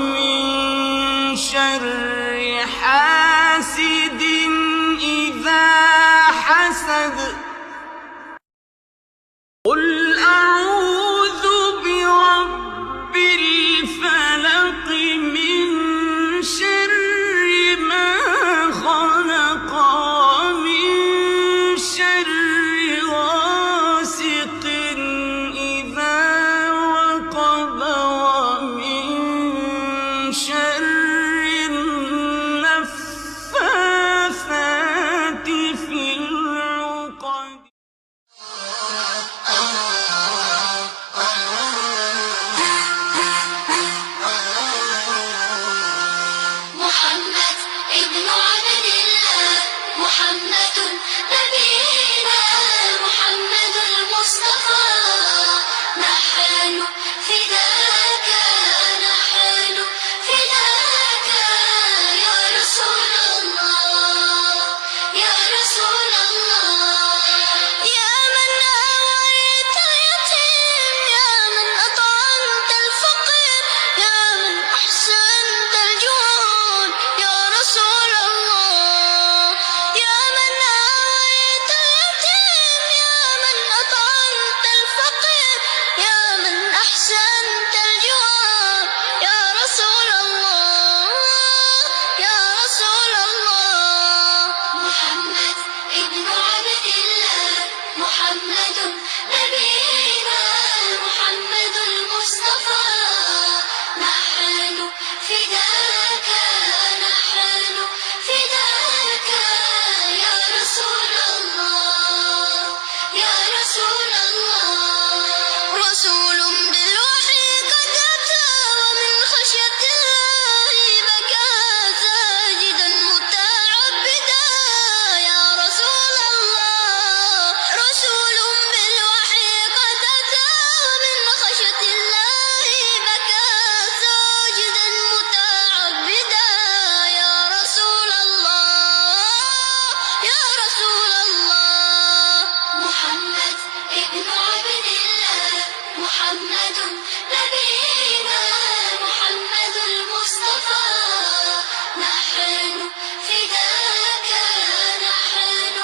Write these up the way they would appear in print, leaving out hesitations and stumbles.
ومن شر حاسد إذا حسد قل أعوذ برب الفلق من شر ما خلق ومن شر غاسق إذا وقب ومن شر النفاثات في العقد محمد ابن عبد الله محمد نبينا محمد المصطفى نحن فداك نحن فداك يا رسول الله يا رسول الله يا من آويت يتيم يا من أطعمت الفقير يا من أحسنت الجود يا رسول الله يا من آويت يتيم يا من أطعمت الفقير يا من أحسنت الجود يا رسول الله يا رسول الله محمد ابن عبد الله محمد نبينا محمد المصطفى نحن فداك نحن فداك يا رسول الله يا رسول الله رسول بالوحي قد أتى ومن خشية الله بكى ساجدا متعبدا يا رسول الله رسول بالوحي قد أتى ومن خشية الله بكى ساجدا متعبدا يا رسول الله يا رسول الله محمد ابن عبد الله محمد نبينا محمد المصطفى نحن فداك نحن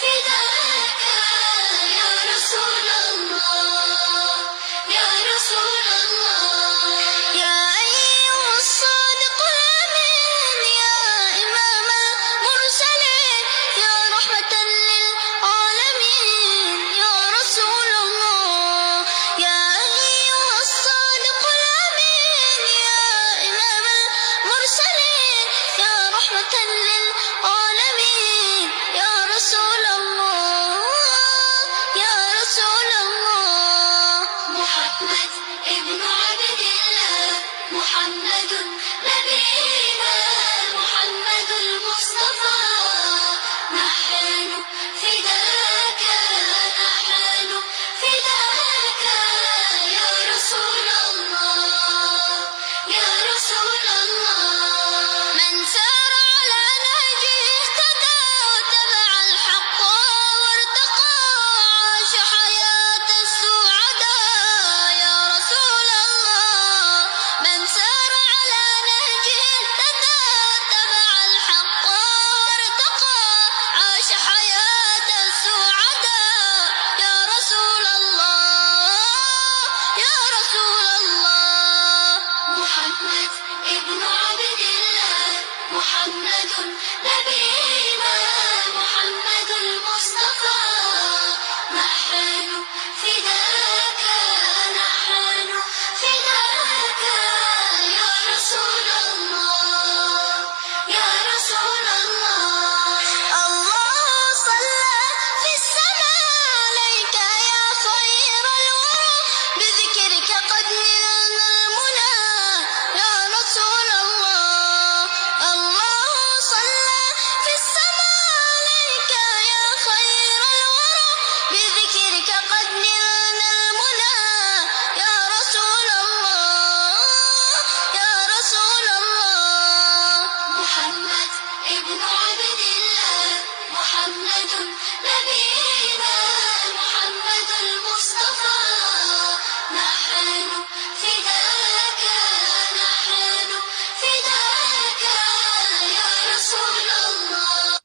فداك يا رسول الله يا رسول الله يا أيها الصادق الأمين يا إمام المرسلين يا رحمة للعالمين يا رسول الله يا أيها الصادق الأمين يا إمام المرسلين يا رحمة للعالمين يا رسول الله يا رسول الله محمد ابن عبد الله محمد نبينا محمد المصطفى نحن فداك نحن فداك يا رسول الله يا رسول الله من سار على نهجه اهتدى واتبع الحق وارتقى عاش حياة السعداء يا رسول الله من سار على نهجه اهتدى واتبع الحق وارتقى عاش حياة السعداء يا رسول الله يا رسول الله محمد ابن عبد الله محمد نبينا محمد المصطفى نحن فداك نحن فداك يا رسول الله يا رسول الله الله صلى في السماء عليك يا خير الورى بذكرك قد نلنا المنى يا رسول الله الله صلى في السماء ابن عبد الله محمد نبينا محمد المصطفى نحن فداك نحن فداك يا رسول الله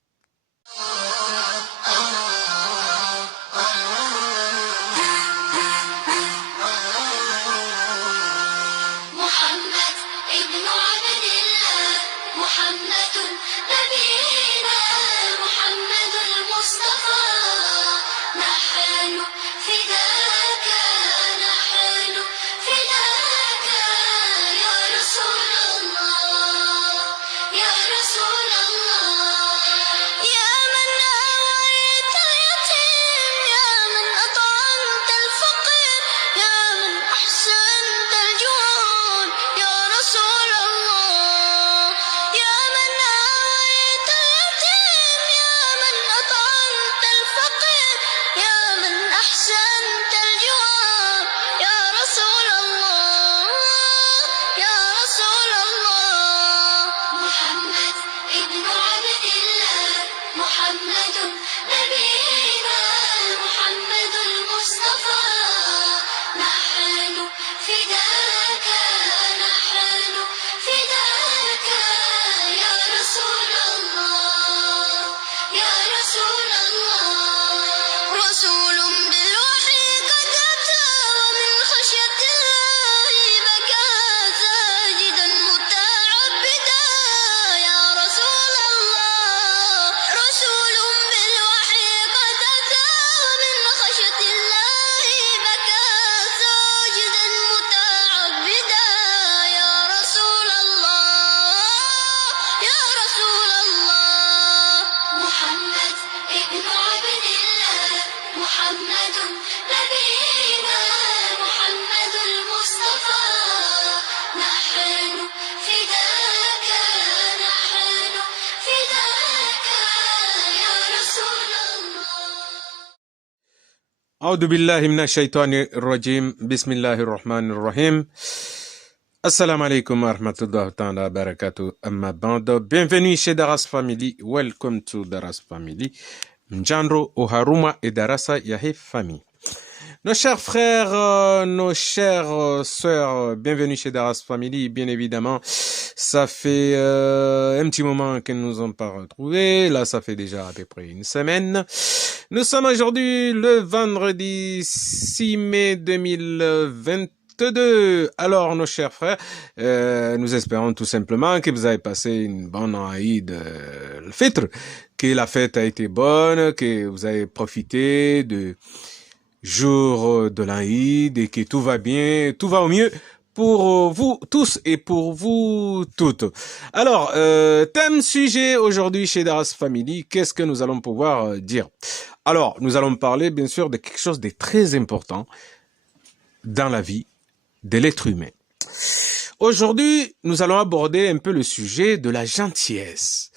محمد ابن عبد الله محمد نبينا محمد المصطفى نحن فداك نحن فداك يا رسول الله يا رسول الله يا من آويت اليتيم يا من أطعمت الفقير يا من أحسنت الجود يا رسول الله يا من آويت اليتيم يا من أطعمت الفقير يا من أحسنت الجود يا رسول الله يا رسول الله محمد ابن عبد الله محمد نبينا محمد المصطفى نحن فداك نحن فداك يا رسول الله يا رسول الله رسول بالوحي قد أتى ومن خشية الله بكى ساجدا متعبدا يا رسول الله رسول بالوحي قد أتى ومن خشية الله بكى ساجدا متعبدا يا رسول الله يا رسول الله محمد ابن عبد الله محمد نبينا محمد المصطفى نحن فداك نحن فداك يا رسول الله أعوذ بالله من الشيطان الرجيم بسم الله الرحمن الرحيم Assalamu alaikum wa rahmatullahi ta'ala wa barakatuh. Amma bando. Bienvenue chez Daras Family. Welcome to Daras Family. Mjandro Oharuma et Darasa Yahe Family. Nos chers frères, nos chères sœurs, bienvenue chez Daras Family. Bien évidemment, ça fait un petit moment que nous nous ont pas retrouvés. Là, ça fait déjà à peu près une semaine. Nous sommes aujourd'hui le vendredi 6 mai 2022. Alors, nos chers frères, nous espérons tout simplement que vous avez passé une bonne Aïd al-Fitr, que la fête a été bonne, que vous avez profité de jour de l'Aïd et que tout va bien, tout va au mieux pour vous tous et pour vous toutes. Alors, thème sujet aujourd'hui chez Daras Family, qu'est-ce que nous allons pouvoir dire? Alors, nous allons parler bien sûr de quelque chose de très important dans la vie de l'être humain. Aujourd'hui, nous allons aborder un peu le sujet de la gentillesse.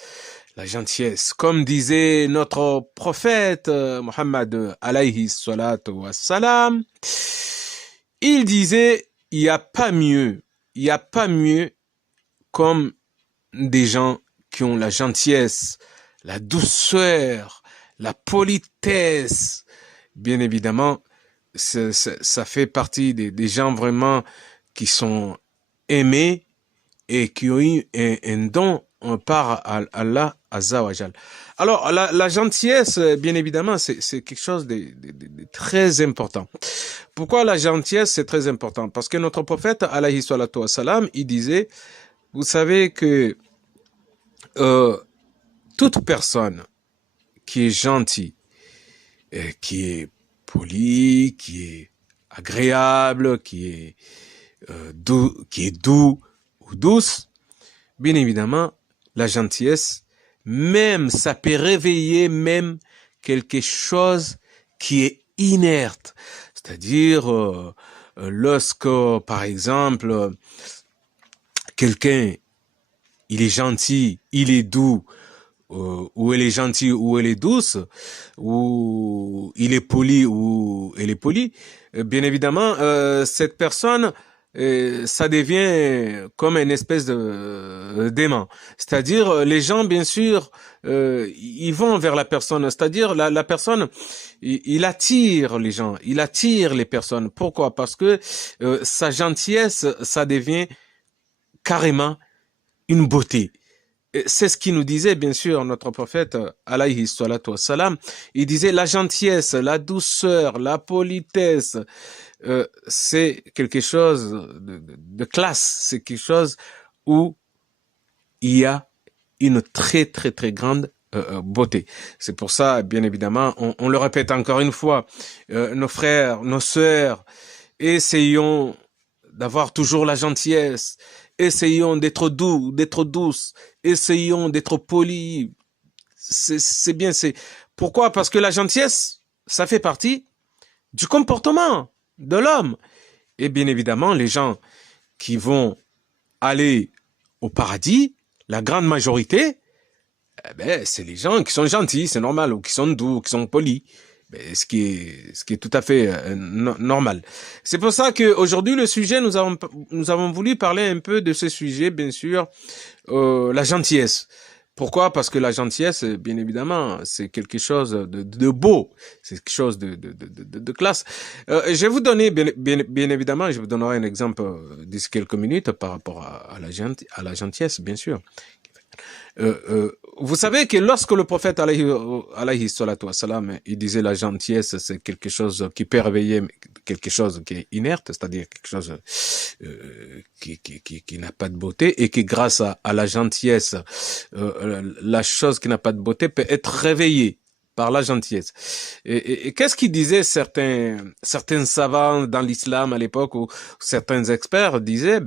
La gentillesse, comme disait notre prophète Muhammad alayhi salatu wassalam, il disait, il n'y a pas mieux comme des gens qui ont la gentillesse, la douceur, la politesse. Bien évidemment, ça fait partie des gens vraiment qui sont aimés et qui ont eu un don par Allah Azza wa Jal. Alors, la gentillesse, bien évidemment, c'est quelque chose de très important. Pourquoi la gentillesse, c'est très important? Parce que notre prophète, alayhi salatu wa salam, il disait, vous savez que toute personne qui est gentille, qui est poli, qui est agréable, qui est doux ou douce, bien évidemment, la gentillesse, même ça peut réveiller même quelque chose qui est inerte. C'est-à-dire, lorsque, par exemple, quelqu'un, il est gentil, il est doux, ou elle est gentille, ou elle est douce, ou il est poli, ou elle est polie, bien évidemment, cette personne, ça devient comme une espèce de d'aimant. C'est-à-dire, les gens, bien sûr, ils vont vers la personne. C'est-à-dire, la personne, il attire les gens, il attire les personnes. Pourquoi? Parce que sa gentillesse, ça devient carrément une beauté. Et c'est ce qu'il nous disait, bien sûr, notre prophète, alayhi salatu wassalam. Il disait la gentillesse, la douceur, la politesse, c'est quelque chose de classe. C'est quelque chose où il y a une très, très, très grande beauté. C'est pour ça, bien évidemment, on le répète encore une fois, nos frères, nos sœurs, essayons d'avoir toujours la gentillesse, essayons d'être doux, d'être douces, essayons d'être polis. C'est bien, c'est pourquoi? Parce que la gentillesse, ça fait partie du comportement de l'homme. Et bien évidemment, les gens qui vont aller au paradis, la grande majorité, eh ben, c'est les gens qui sont gentils, c'est normal, ou qui sont doux, qui sont polis. Ce qui est tout à fait normal. C'est pour ça qu'aujourd'hui, le sujet, nous avons voulu parler un peu de ce sujet, bien sûr, la gentillesse. Pourquoi? Parce que la gentillesse, bien évidemment, c'est quelque chose de beau, c'est quelque chose de classe. Je vais vous donner, bien évidemment, je vous donnerai un exemple d'ici quelques minutes par rapport à la gentillesse, bien sûr. Vous savez que lorsque le prophète alayhi salatu wassalam, il disait la gentillesse, c'est quelque chose qui peut réveiller quelque chose qui est inerte, c'est-à-dire quelque chose qui n'a pas de beauté, et que grâce à la gentillesse, la chose qui n'a pas de beauté peut être réveillée par la gentillesse. Et qu'est-ce qu'ils disaient certains savants dans l'islam à l'époque, ou certains experts disaient,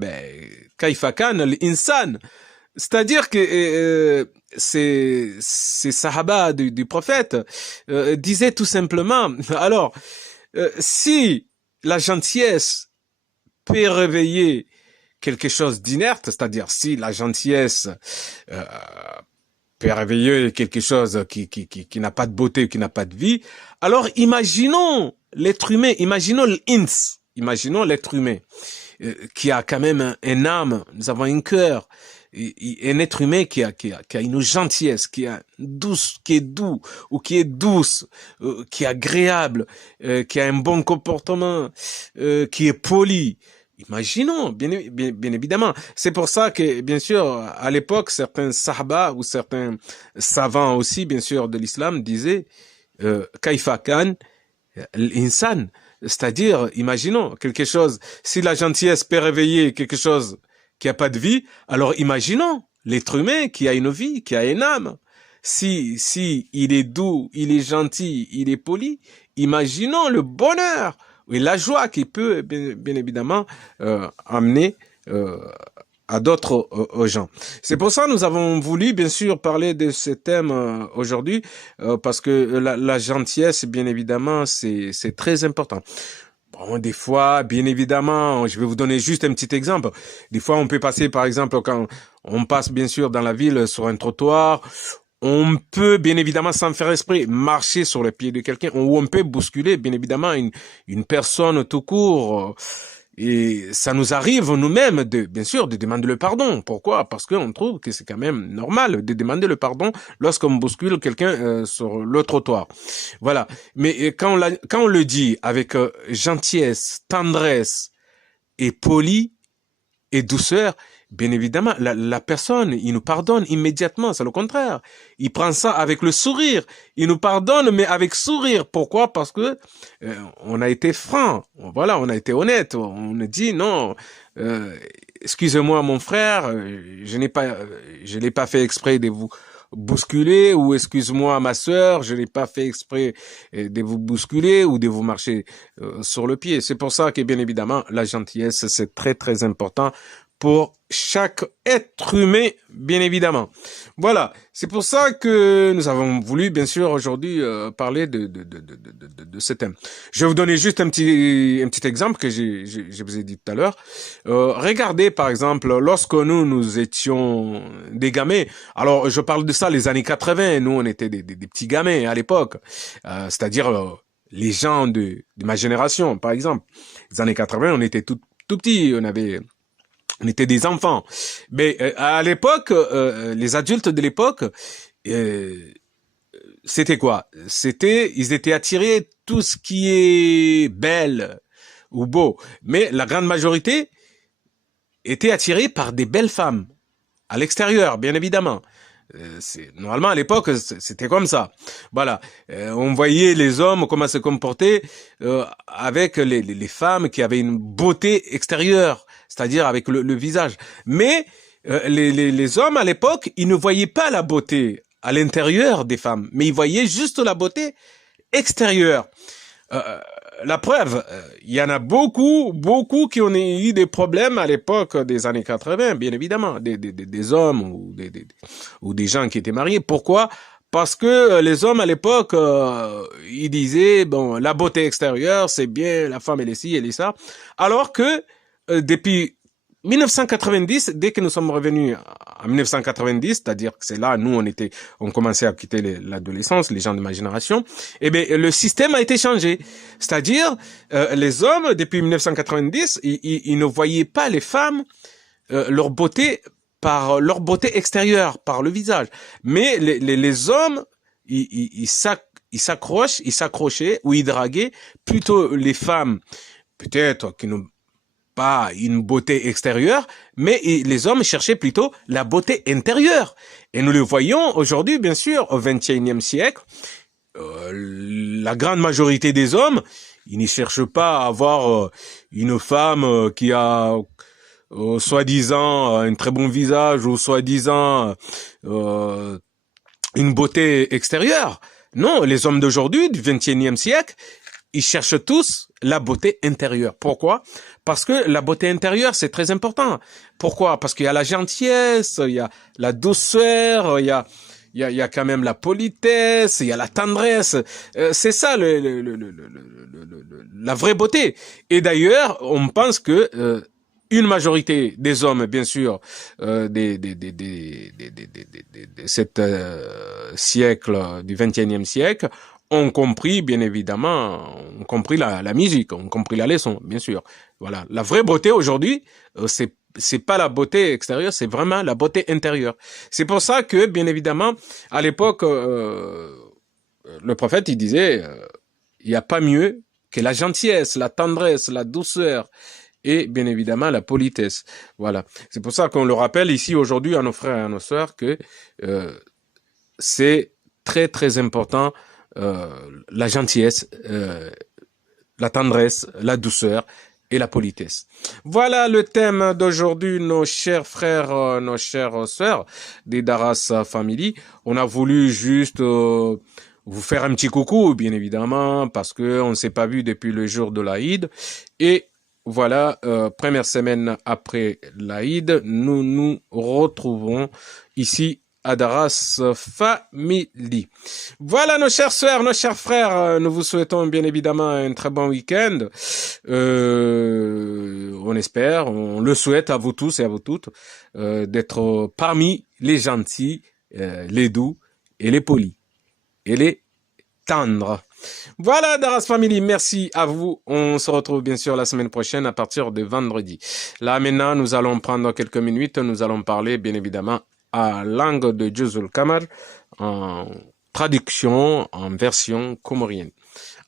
kaifa kan al-insan. C'est-à-dire que ces sahaba du prophète disaient tout simplement, alors, si la gentillesse peut réveiller quelque chose d'inerte, c'est-à-dire si la gentillesse peut réveiller quelque chose qui n'a pas de beauté, qui n'a pas de vie, alors imaginons l'être humain, imaginons l'ins, imaginons l'être humain qui a quand même un âme, nous avons un cœur, un être humain qui a une gentillesse, qui est doux, ou qui est douce, qui est agréable, qui a un bon comportement, qui est poli. Imaginons, bien évidemment. C'est pour ça que, bien sûr, à l'époque, certains sahaba ou certains savants aussi, bien sûr, de l'islam disaient kaifa kan l'insan. C'est-à-dire, imaginons quelque chose, si la gentillesse peut réveiller quelque chose qui a pas de vie, alors imaginons l'être humain qui a une vie, qui a une âme. Si il est doux, il est gentil, il est poli, imaginons le bonheur et la joie qu'il peut bien évidemment amener à d'autres gens. C'est pour ça que nous avons voulu bien sûr parler de ce thème aujourd'hui parce que la gentillesse, bien évidemment, c'est très important. Bon, des fois, bien évidemment, je vais vous donner juste un petit exemple. Des fois, on peut passer, par exemple, quand on passe, bien sûr, dans la ville, sur un trottoir, on peut, bien évidemment, sans faire esprit, marcher sur le pied de quelqu'un, ou on peut bousculer, bien évidemment, une personne tout court. Et ça nous arrive nous-mêmes, bien sûr, de demander le pardon. Pourquoi? Parce qu'on trouve que c'est quand même normal de demander le pardon lorsqu'on bouscule quelqu'un sur le trottoir. Voilà. Mais quand on le dit avec gentillesse, tendresse et poli et douceur, bien évidemment, la personne, il nous pardonne immédiatement. C'est le contraire. Il prend ça avec le sourire. Il nous pardonne, mais avec sourire. Pourquoi? Parce que on a été franc. Voilà, on a été honnête. On a dit non. Excusez-moi, mon frère, je n'ai pas fait exprès de vous bousculer, ou excuse-moi, ma sœur, je n'ai pas fait exprès de vous bousculer ou de vous marcher sur le pied. C'est pour ça que, bien évidemment, la gentillesse, c'est très, très important pour chaque être humain, bien évidemment. Voilà, c'est pour ça que nous avons voulu, bien sûr, aujourd'hui parler de ce thème. Je vais vous donner juste un petit exemple que je vous ai dit tout à l'heure. Regardez, par exemple, lorsque nous étions des gamins, alors je parle de ça les années 80, nous on était des petits gamins à l'époque, c'est-à-dire les gens de ma génération, par exemple. Les années 80, on était tout tout petits, on était des enfants. Mais à l'époque, les adultes de l'époque, c'était quoi? Ils étaient attirés tout ce qui est belle ou beau. Mais la grande majorité était attirée par des belles femmes à l'extérieur, bien évidemment. Normalement à l'époque c'était comme ça. Voilà, on voyait les hommes comment se comporter avec les femmes qui avaient une beauté extérieure, c'est-à-dire avec le visage. Mais les hommes à l'époque, ils ne voyaient pas la beauté à l'intérieur des femmes, mais ils voyaient juste la beauté extérieure. La preuve, il y en a beaucoup qui ont eu des problèmes à l'époque des années 80, bien évidemment, des hommes ou des gens qui étaient mariés. Pourquoi? Parce que les hommes à l'époque, ils disaient, bon, la beauté extérieure, c'est bien, la femme elle est ci, elle est ça. Alors que depuis 1990, dès que nous sommes revenus en 1990, c'est-à-dire que c'est là, nous, on commençait à quitter l'adolescence, les gens de ma génération, eh bien, le système a été changé. C'est-à-dire, les hommes, depuis 1990, ils ne voyaient pas les femmes, leur beauté, par leur beauté extérieure, par le visage. Mais les hommes, ils s'accrochaient ou ils draguaient plutôt les femmes, peut-être, qui n'ont pas une beauté extérieure, mais les hommes cherchaient plutôt la beauté intérieure. Et nous le voyons aujourd'hui, bien sûr, au XXIe siècle, la grande majorité des hommes, ils ne cherchent pas à avoir une femme qui a soi-disant un très bon visage ou soi-disant une beauté extérieure. Non, les hommes d'aujourd'hui, du XXIe siècle, ils cherchent tous la beauté intérieure. Pourquoi? Parce que la beauté intérieure, c'est très important. Pourquoi? Parce qu'il y a la gentillesse, il y a la douceur, il y a quand même la politesse, il y a la tendresse. C'est ça la vraie beauté. Et d'ailleurs, on pense que une majorité des hommes, bien sûr, de cet siècle, du XXIe siècle, ont compris, bien évidemment, ont compris la musique, ont compris la leçon, bien sûr. Voilà. La vraie beauté aujourd'hui, c'est pas la beauté extérieure, c'est vraiment la beauté intérieure. C'est pour ça que, bien évidemment, à l'époque, le prophète, il disait, il n'y a pas mieux que la gentillesse, la tendresse, la douceur et, bien évidemment, la politesse. Voilà. C'est pour ça qu'on le rappelle ici aujourd'hui à nos frères et à nos sœurs que c'est très, très important la gentillesse, la tendresse, la douceur et la politesse. Voilà le thème d'aujourd'hui, nos chers frères, nos chères sœurs des Daras Family. On a voulu juste vous faire un petit coucou, bien évidemment, parce que on ne s'est pas vu depuis le jour de l'Aïd. Et voilà, première semaine après l'Aïd, nous nous retrouvons ici à Daras Family. Voilà nos chères sœurs, nos chers frères, nous vous souhaitons bien évidemment un très bon week-end. On espère, on le souhaite à vous tous et à vous toutes d'être parmi les gentils, les doux et les polis et les tendres. Voilà Daras Family, merci à vous. On se retrouve bien sûr la semaine prochaine à partir de vendredi. Là maintenant, nous allons prendre quelques minutes, nous allons parler bien évidemment à langue de Juzul Kamar en traduction en version comorienne.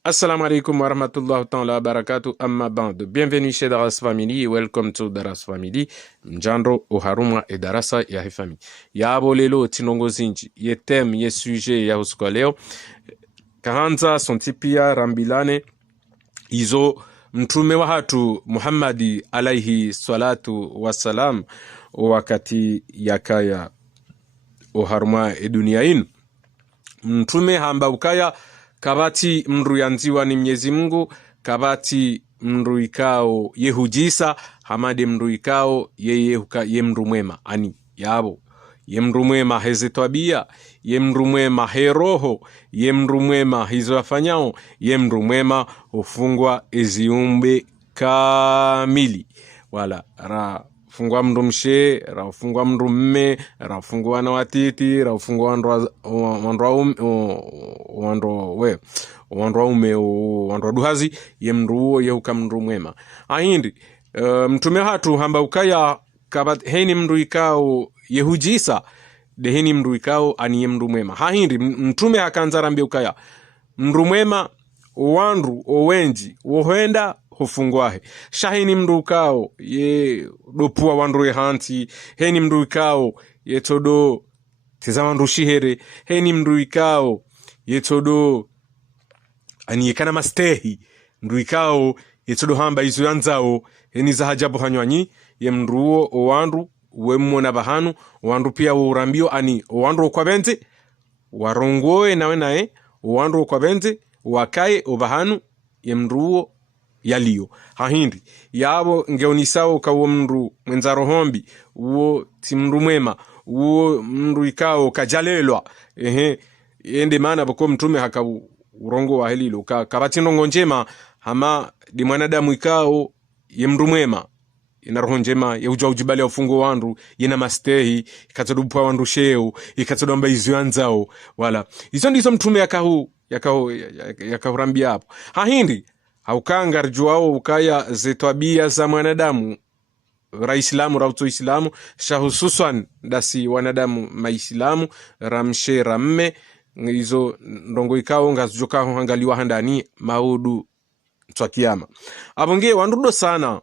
Assalamu alaikum wa rahmatullahi ta'ala wa barakatuh. Amma band. Bienvenue chez Daras Family. Welcome to Daras Family. Mjandro Oharuma et Darasa ya famille. Ya bolelo tinongo zinji. Ye thème, ye sujet ya uskoleo. Kahanza sontipia rambilane. Izo mtume wa hatu Muhammadi alaihi salatu wassalam wakati yakaya oharuma eduniain. Mtume hamba ukaya kabati mruyanziwa ni Mwenyezi Mungu, kabati mruikao yehujisa, hamade mruikao ye mrumwema ani yabo. Ye mrumwema heze tabia, ye mrumwema heroho, ye mrumwema hizo afanyao, ye mrumwema ufungwa eziumbe kamili. Wala ra fungwa mndu mshe, ra fungwa mndu mme, ra fungwa wana watiti, ra fungwa wandro ume, wandro duhazi, ye mndu uo ye uka mndu mwema. Ahindi, mtume hatu hamba ukaya kabat heni mndu ikao yehujisa de heni mndu ikao aniye mndu mwema hahindi mtume hakanza rambe ukaya mndu mwema wandu owenji wohenda hufungwahe shahini mndu ikao ye dopua wandu ehanti heni mndu ikao ye todo tiza wandu shihere heni mndu ikao ye todo aniye kana mastehi mndu ikao ye todo hamba izo yanzao heni za hajabu hanywanyi ye mnduo owandu wemona bahanu wandu pia urambio ani wandu kwa benze warongoe nawe nae wandu kwa benze wakae obahanu ye mnduo yaliyo hahindi yabo ngeonisao kawo mndu mwenzaro hombi uo ti mndu mwema uo mndu ikao kajalelwa ende maana bako mtume haka urongo wa helilo kabati ndongo njema hama di mwanadamu ikao ye mndu mwema ina roho njema ya ujwa ujibali ya ufungo wandu yena mastehi ikatodupwa wandu sheo ikatodamba izu yanzao wala izo ndizo mtume yakahurambia hapo hahindi haukanga rjuao ukaya zetwabia za mwanadamu raislamu rauto islamu shahususan dasi wanadamu maislamu ramshe ramme izo ndongo ikao ngazujoka hangaliwa handani maudu twa kiyama abonge wandudo sana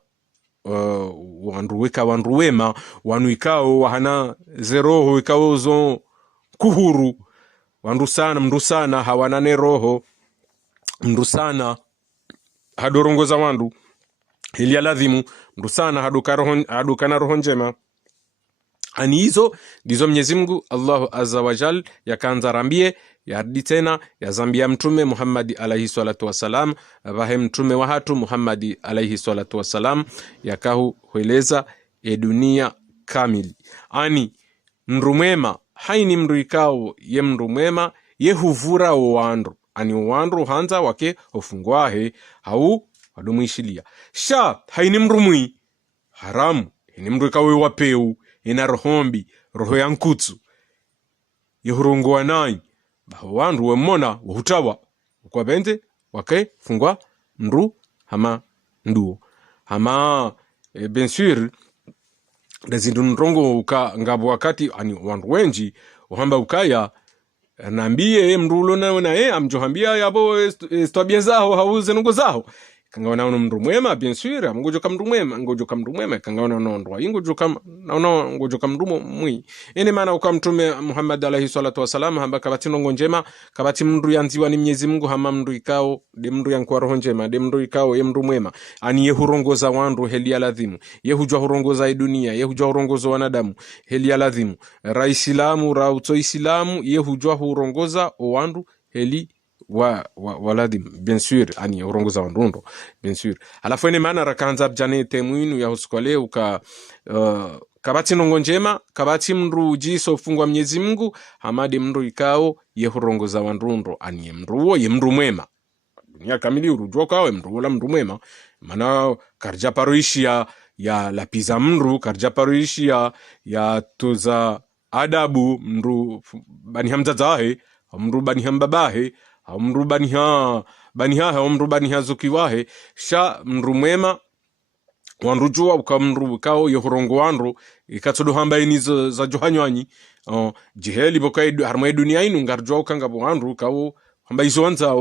wandu weka wandu wema wanu ikao wahana zeroho ikao zo kuhuru wandu sana mndu sana hawanane roho mndu sana hadorongoza wandu hili aladhimu mndu sana hadukana roho njema ani hizo ndizo Mwenyezi Mungu Allahu Azza wa Jal yakanza rambie yardi tena yazambia mtume Muhammad alayhi salatu wasalam bahe mtume wa hatu Muhammad alayhi salatu wasalam yakahu hueleza dunia kamili ani mndu mwema haini mndu ikao ye mndu mwema yehuvura wandu ani wandu hanza wake ofungwahe hau wadumuishilia sha haini mndu mwi haramu ni mndu ikao wapeu ina rohombi roho ya nkutsu yehurungwa nai baho wandu wemona wahutawa kwa bende wake fungwa mndu hama nduo hama bien sûr dazindu ndrongo ngabo wakati ani wandu wenji uhamba ukaya naambie mndu ulona na amjohambia yabo estabia zao hauze nungo zao kangaona mndu mwema bien sûr amgojoka mndu mwema kangaona ndwa ngojoka mndu mwi ene maana ukamtume Muhammad alayhi salatu wasalam hamba kabati ndongo njema kabati mndu yanziwa ni Mwenyezi Mungu hama mndu ikao de mndu yankwa roho njema de mndu ikao ye mndu mwema ani yehurongoza wandu heli aladhimu yehujwa hurongoza dunia yehujwa hurongoza wanadamu heli aladhimu raisilamu rauto islamu yehujwa hurongoza wandu heli waladim bien sûr ani urongoza wandundo bien sûr alafu ene maana rakanza bjane temwinu ya huskole uka kabati ndongo njema kabati mndu jiso fungwa Mwenyezi Mungu hamadi mndu ikao yehurongoza wandundo ani mndu ye mndu mwema dunia kamili urujwa kawe mndu wala mndu mwema maana karja paroishia ya lapiza mndu karja paroishia ya tuza adabu mndu bani hamzazahe mndu bani hambabahe mndu baniha zukiwahe sha mndu mwema wanrujua ukamndu kao yehurongo wandu ikatodo hamba inizo za johanywanyi jiheli bokai harma dunia inu ngarjua ukanga wandu kao hamba izo wanza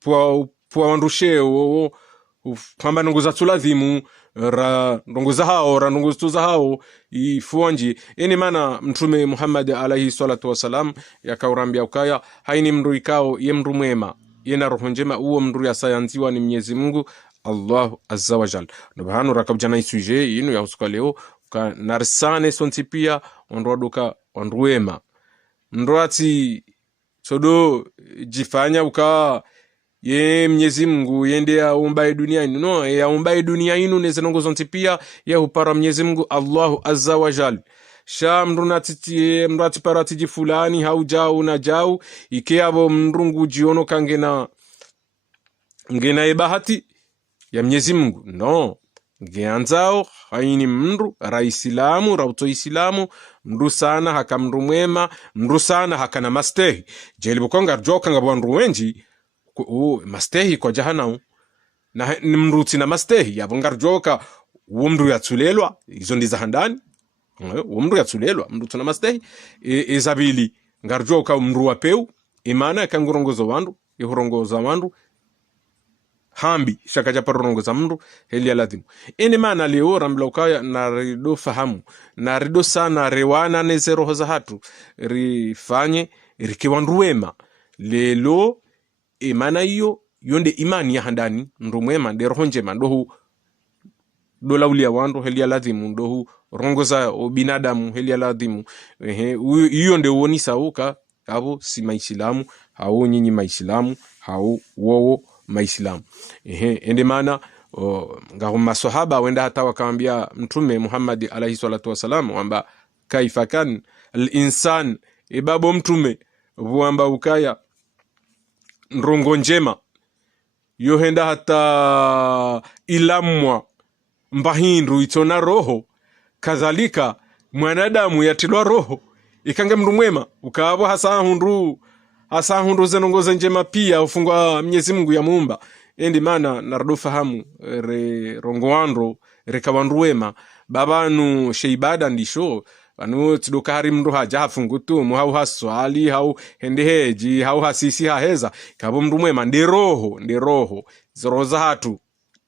pua wandu sheo hamba nungu za tuladhimu ra nungu za hao ra nungu za hao ifuanji ene mana mtume Muhammad alayhi salatu wasalam yakaurambia ukaya haini mndu ikao ye mndu mwema yena roho njema uo mndu ya sayanziwa ni Mwenyezi Mungu Allah Azza wa Jal nubahanu rakabjana isuje inu ya usuka leo ka narsane sonti pia wandu waduka wandu wema mndu ati sodo jifanya uka ye Mwenyezi Mungu yende ya umbaye dunia inu no ya umbaye dunia inu nezenongo zonti pia ya upara Mwenyezi Mungu Allahu Azza wa Jal sha mndu ati parati jifulani haujau na jau ike abo mrungu jiono kangena ngena ebahati ya Mwenyezi Mungu no ngeanzao haini mndu raisilamu rauto islamu mndu sana haka mndu mwema mndu sana haka na mastehi jelibu konga joka ngabandu wenji mastehi kwa jahanau na mndu tina mastehi yabongar joka mndu yatsulelwa izo ndi zahandani mndu yatsulelwa mndu tuna mastehi ezabili ngarjoka mndu wapeu imana kangurongozo wandu ihurongoza wandu hambi shaka japa rongoza mndu heli ya ladhimu ene maana leo rambla ukaya na rido fahamu na rido sana rewana neze roho za hatu rifanye rikiwandu wema lelo imana iyo yonde imani ya handani mndu mwema de roho njema ndohu dola ulia wandu heli ya ladhimu ndohu rongoza binadamu heli ya ladhimu iyo nde uonisa uka abo si maislamu hao nyinyi maislamu hao wowo maislamu ende maana ngaho maswahaba wenda hata wakamwambia mtume Muhammad alayhi salatu wasalam kwamba kaifa kan al-insan ibabo mtume vuamba ukaya ndrongo njema yohenda hata ilamwa mbahindu itona roho kadhalika mwanadamu yatilwa roho ikange mndu mwema ukabo hasa hundu zenongoza njema pia ufungwa Mwenyezi Mungu ya muumba endi maana nardo fahamu re rongwandro rekawandu wema babanu sheibada ndisho anu tidoka hari mndu haja hafungutu mu hau haswali hau hendeheji hau hasisi haheza kabo mndu mwema ndi roho zeroza hatu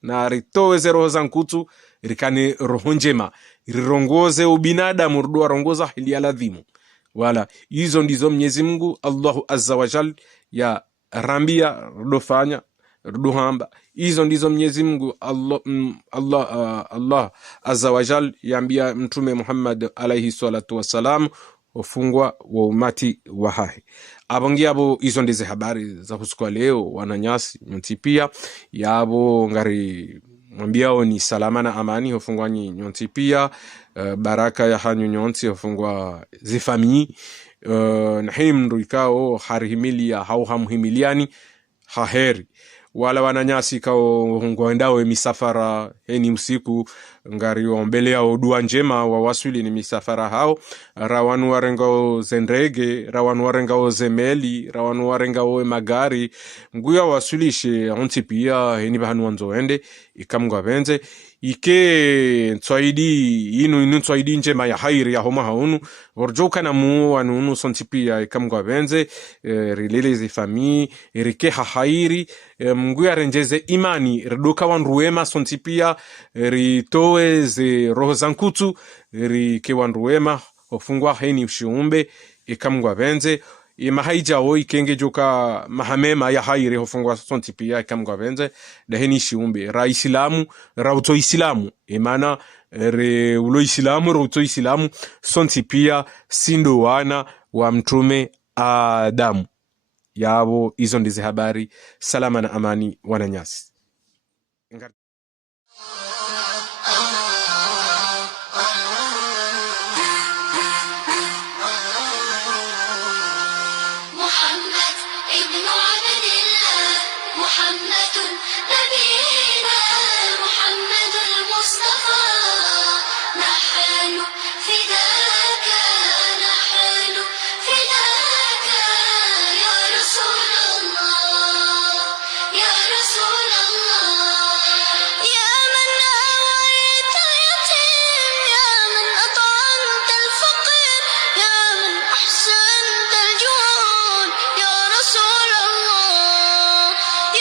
na ritowe zeroza nkutu rikane roho njema rirongoze ubinadamu rudo rongoza hili ya ladhimu wala hizo ndizo Mwenyezi Mungu Allahu Azza wa Jal ya rambia rudofanya rudohamba hizo ndizo Mwenyezi Mungu Allah Azza wa Jal yaambia mtume Muhammad alayhi salatu wasalam ufungwa wa umati wa hahi abongiabo hizo ndizo habari za usiku leo wananyasi nyotipia yabo ngari mwambiao ni salama na amani hofungwa nyonti pia baraka ya hanyu nyonti hofungwa zifami na himndu ikao harihimilia hau hamuhimiliani haheri wala wananyasi kao ngwendao misafara heni usiku ngari ombelea odua njema wa waswili ni misafara hao rawanu warengao zendrege rawanu warengao zemeli rawanu warengao magari nguya wasulishe onti pia heni bahanu wanzoende ikamgwa benze ike ntwaidi inu ntwaidi njema ya hairi ya homa haunu orjoka na mu wanunu sonti pia ikamgwa benze rilele zifami rike hairi nguya renjeze imani redoka wanruema sonti pia ritowe ze roho zankutu rike wanruema ofungwa heni ushiumbe ikamgwa benze mahaija o ikenge joka mahamema ya hairi hofungwa sonti pia ikamgwa benze daheni shiumbe ra islamu ra uto islamu imana re ulo islamu ra uto islamu sonti pia sindo wana wa mtume Adamu yabo hizo ndizi habari salama na amani wananyasi محمد نبينا محمد المصطفى نحن فداك يا رسول الله يا رسول الله يا من آويت اليتيم يا من أطعمت الفقير يا من أحسنت الجود يا رسول الله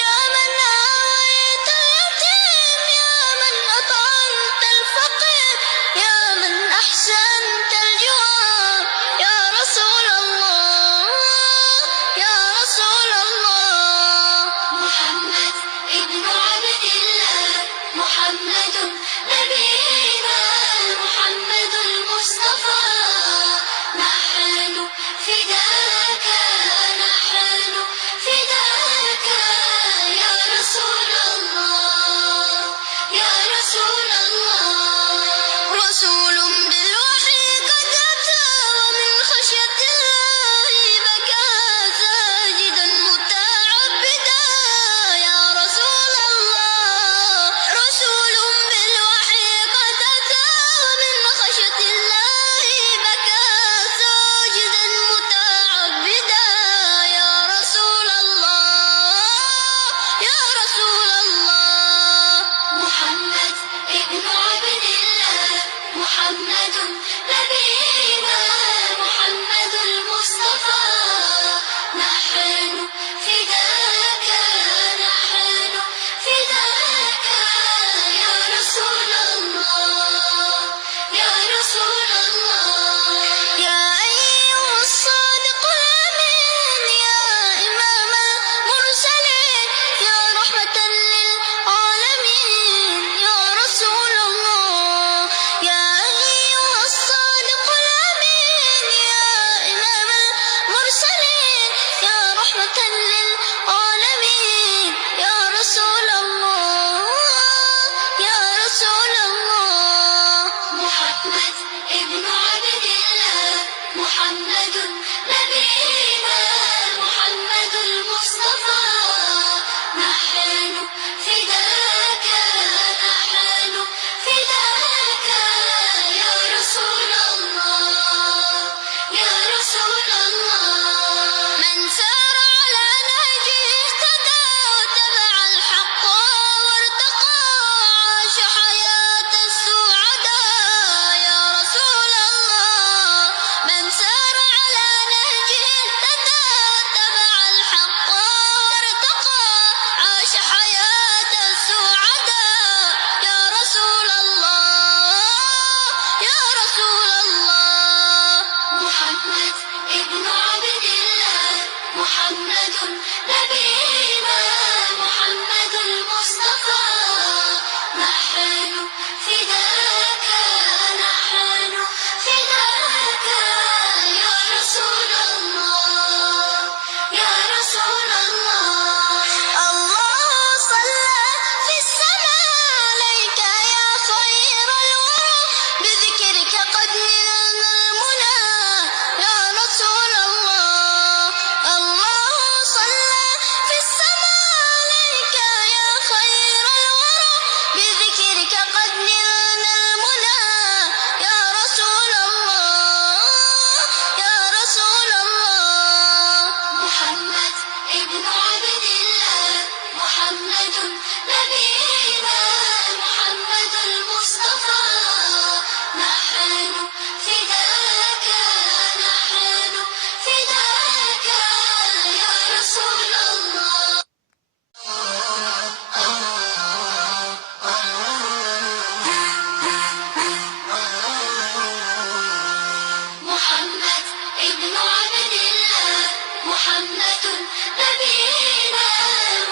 يا من آويت اليتيم يا من أطعمت الفقير يا من أحسنت الجود يا رسول الله يا رسول الله محمد ابن عبد الله محمد نبينا محمد المصطفى نحن فداك يا رسول الله يا رسول الله رسول بالوحي قد أتى ومن خشية الله بكى ساجدا متعبدا يا رسول الله رسول بالوحي قد أتى ومن خشية الله بكى ساجدا متعبدا يا رسول الله يا رسول الله محمد ابن عبد محمد نبينا محمد المصطفى نحن فداك نحن فداك يا رسول الله يا رسول الله يا أيها الصادق الأمين يا إمام المرسلين يا رحمة للعالمين يا رسول الله يا أيها الصادق الأمين يا إمام المرسلين يا رحمة للعالمين يا رسول الله يا رسول الله محمد ابن عبد الله محمد نبينا محمد المصطفى نحن فداك نحن فداك يا رسول الله يا رسول الله من سار على نهجه اهتدى واتبع الحق وارتقى عاش حياة السعداء يا رسول الله من سار على نهجه اهتدى واتبع الحق وارتقى عاش حياة السعداء يا رسول الله يا رسول الله محمد ابن عبد الله محمد نبينا محمد المصطفى نحن فداك نحن فداك يا رسول الله يا رسول الله الله صلى في السماء عليك يا خير الورى بذكرك قد نلنا المنى يا رسول الله الله صلى في السماء عليك يا خير الورى بذكرك قد نلنا المنى يا رسول الله يا رسول الله محمد ابن عبد الله محمد نبينا محمد المصطفى نحن فداك نحن فداك يا رسول الله محمد ابن عبد الله محمد نبينا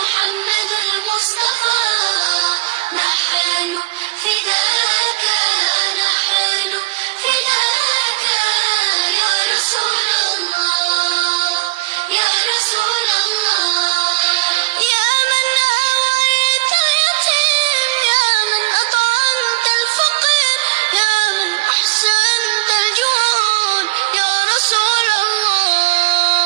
محمد المصطفى نحن فداك نحن فداك يا رسول الله يا رسول الله يا من آويت اليتيم يا من أطعمت الفقير يا من أحسنت الجود يا رسول الله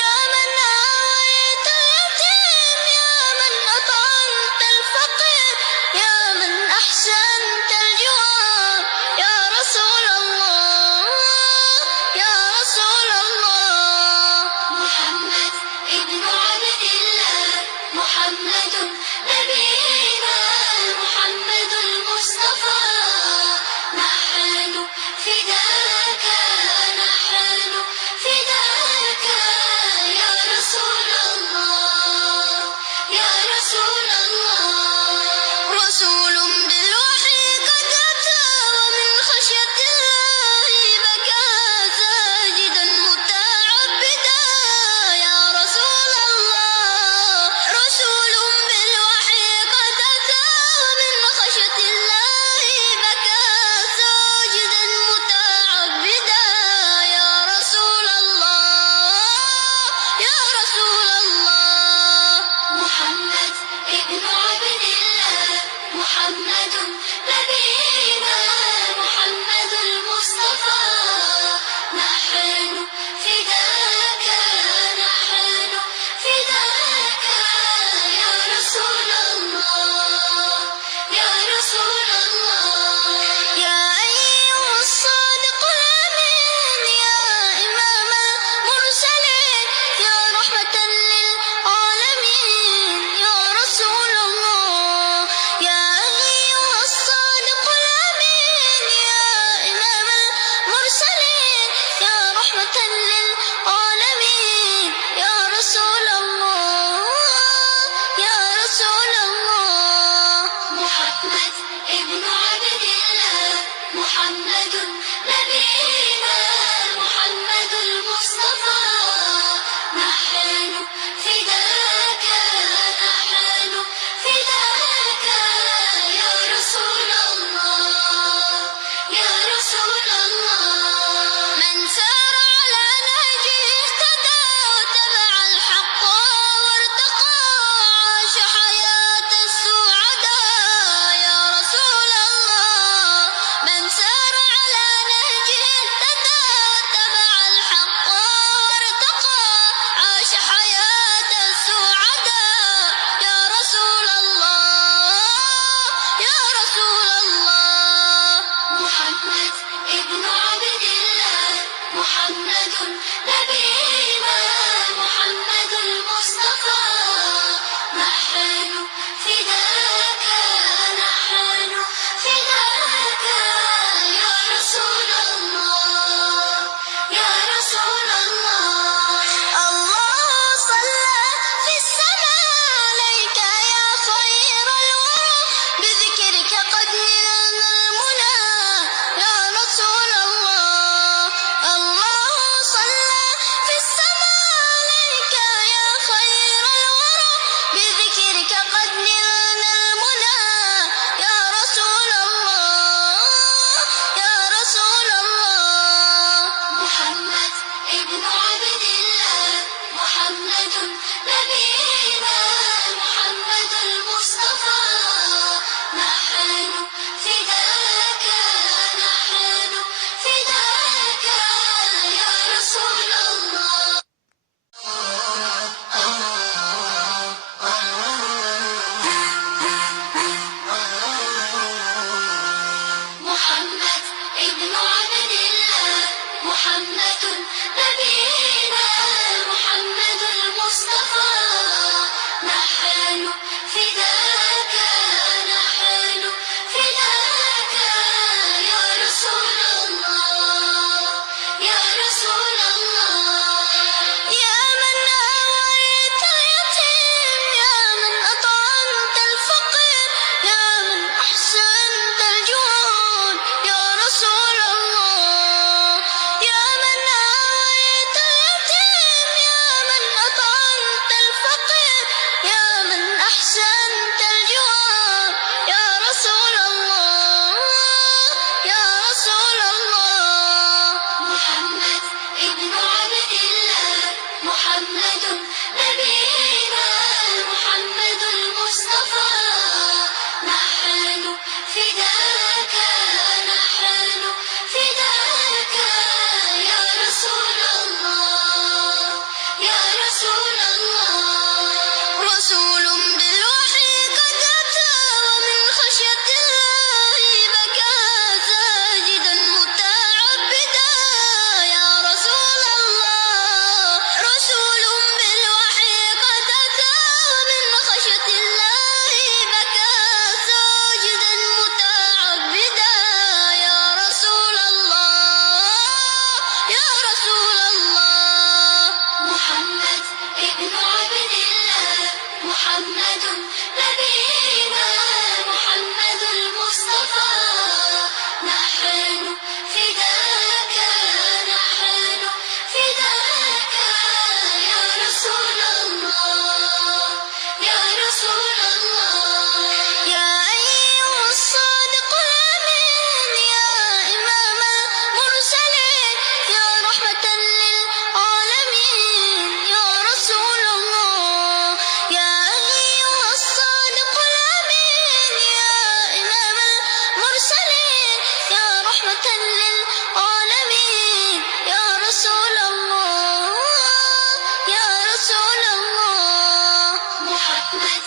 يا من آويت اليتيم يا من أطعمت الفقير يا من أحسنت الجود يا رسول الله يا رسول الله محمد ابن عبد الله محمد نبينا محمد المصطفى نحن فداك نحن فداك يا رسول الله يا رسول الله رسول بالوحي قد أتى ومن خشية الله بكى ساجدا متعبدا يا رسول الله رسول بالوحي قد أتى ومن خشية الله بكى ساجدا متعبدا يا رسول الله يا رسول الله محمد ابن عبد الله محمد نبينا محمد المصطفى نحن فداك نحن فداك يا رسول الله يا رسول الله يا أيها الصادق الأمين يا إمام المرسلين يا رحمة للعالمين يا رسول الله يا أيها الصادق فداك نحن فداك يا رسول الله يا رسول الله من سار على نهجه اهتدى واتبع الحق وارتقى عاش حياة السعداء يا رسول الله من سار على نهجه اهتدى واتبع الحق وارتقى عاش حياة السعداء يا رسول الله يا رسول الله محمد ابن عبد الله محمد نبينا محمد المصطفى نحن فداك نحن فداك يا رسول الله يا رسول الله الله صلى في السماء عليك يا خير الورى بذكرك قد نلنا المنى يا رسول الله الله صلى في السماء عليك يا خير الورى بذكرك قد نلنا المنى يا رسول الله يا رسول الله محمد ابن عبد الله محمد نبينا محمد المصطفى نحن فداك نحن فداك يا رسول الله محمد ابن عبد الله محمد نبينا محمد المصطفى نحن فداك نحن فداك يا رسول الله يا رسول الله يا من آويت اليتيم يا من أطعمت الفقير يا من أحسنت الجود يا رسول الله يا من آويت اليتيم يا من أطعمت الفقير يا من أحسنت الجود يا رسول الله يا رسول الله محمد ابن عبد الله محمد نبينا محمد المصطفى نحن فداك نحن فداك يا رسول الله يا رسول الله رسول بالوحي قد أتى ومن خشية الله بكى ساجدا متعبدا يا رسول الله رسول بالوحي قد أتى ومن خشية الله بكى ساجدا متعبدا يا رسول الله يا رسول الله محمد ابن عبد الله محمد نبينا محمد المصطفى نحن فداك نحن فداك يا رسول الله يا رسول الله يا أيها الصادق الأمين يا إمام المرسلين يا رحمة للعالمين يا رسول الله يا أيها الصادق الأمين يا إمام المرسلين يا رحمة للعالمين يا رسول الله يا رسول الله محمد